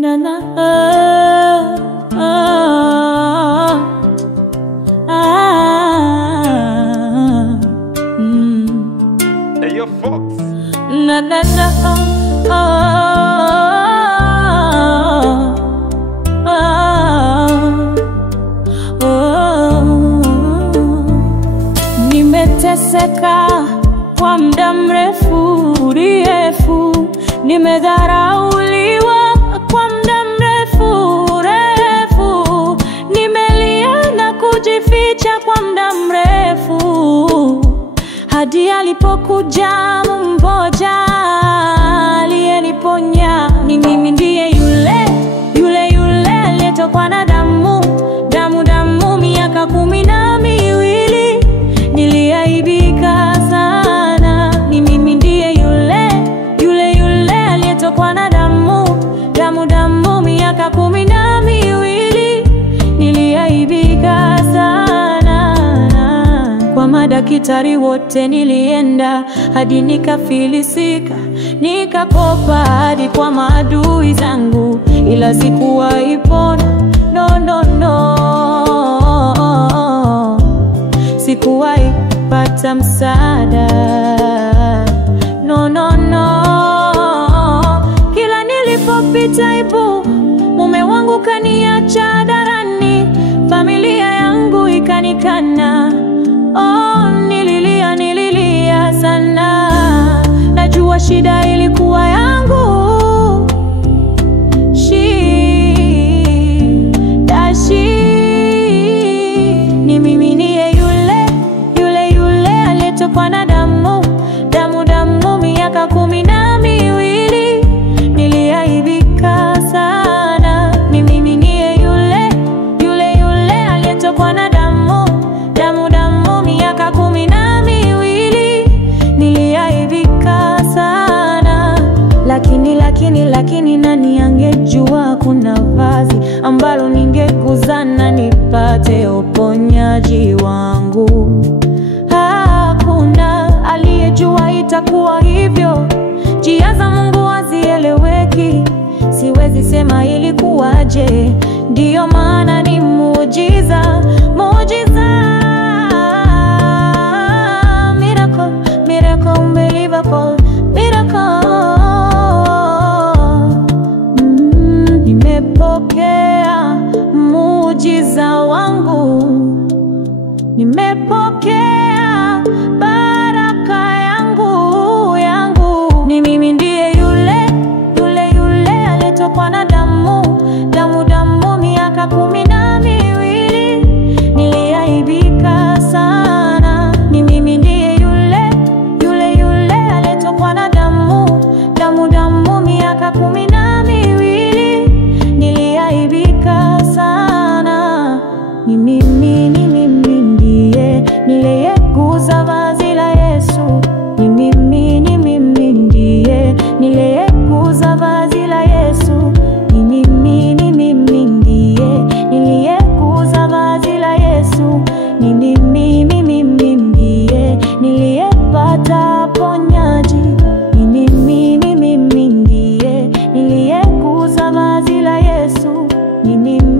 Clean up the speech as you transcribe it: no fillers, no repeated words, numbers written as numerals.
Na na Hey, yo, Fox. na na na Nimeteseka kwa muda mrefu, nimedharauliwa kwa muda mrefu, nimelia na kujificha kwa muda mrefu, hadi alipokuja mmoja aliyeniponya. Ni mimi ndiye yule aliyetokwa na damu miaka 12, niliaibika sana. Ni mimi ndiye yule aliyetokwa na damu miaka 12, niliaibika sana. Kwa madaktari wote nilienda, hadi nikafilisika, nikakopa hadi kwa maadui zangu, ila sikuwahi pona. No, sikuwahi pata msaada. No, kila nilipopita ibu, mume wangu kaniacha hadarani, familia yangu ikanikana. Nililia sana, najua shida ilikuwa yangu. Ni mimi ndiye yule aliyetokwa na damu miaka 12, niliaibika sana. Ni mimi ndiye yule aliyetokwa na damu miaka 12, niliaibika sana. Lakini nani angejua kuna vazi ambalo ningekuzana nipate uponyaji wangu? Hakuna aliyejua itakuwa hivyo. Njia za Mungu hazieleweki, siwezi sema ilikuwaje. Ndiyo maana ni muujiza. Miracle, unbelievable miracle. Nimepokea muujiza wangu, nimepokea baraka yangu. Ni mimi ndiye yule aliyetokwa na damu miaka 12, niliaibika sana. Ni mimi ndiye yule aliyetokwa na damu miaka 12, niliaibika sana. Ni mimi ndiye niliyeguza vazi la Yesu. Ni mimi ndiye niliyeguza vazi la Yesu. Ni mimi ndiye niliyeguza vazi la Yesu. Ni mimi ndiye niliyepata ponyaji. Ni mimi ndiye niliyeguza vazi la Yesu. Ni mimi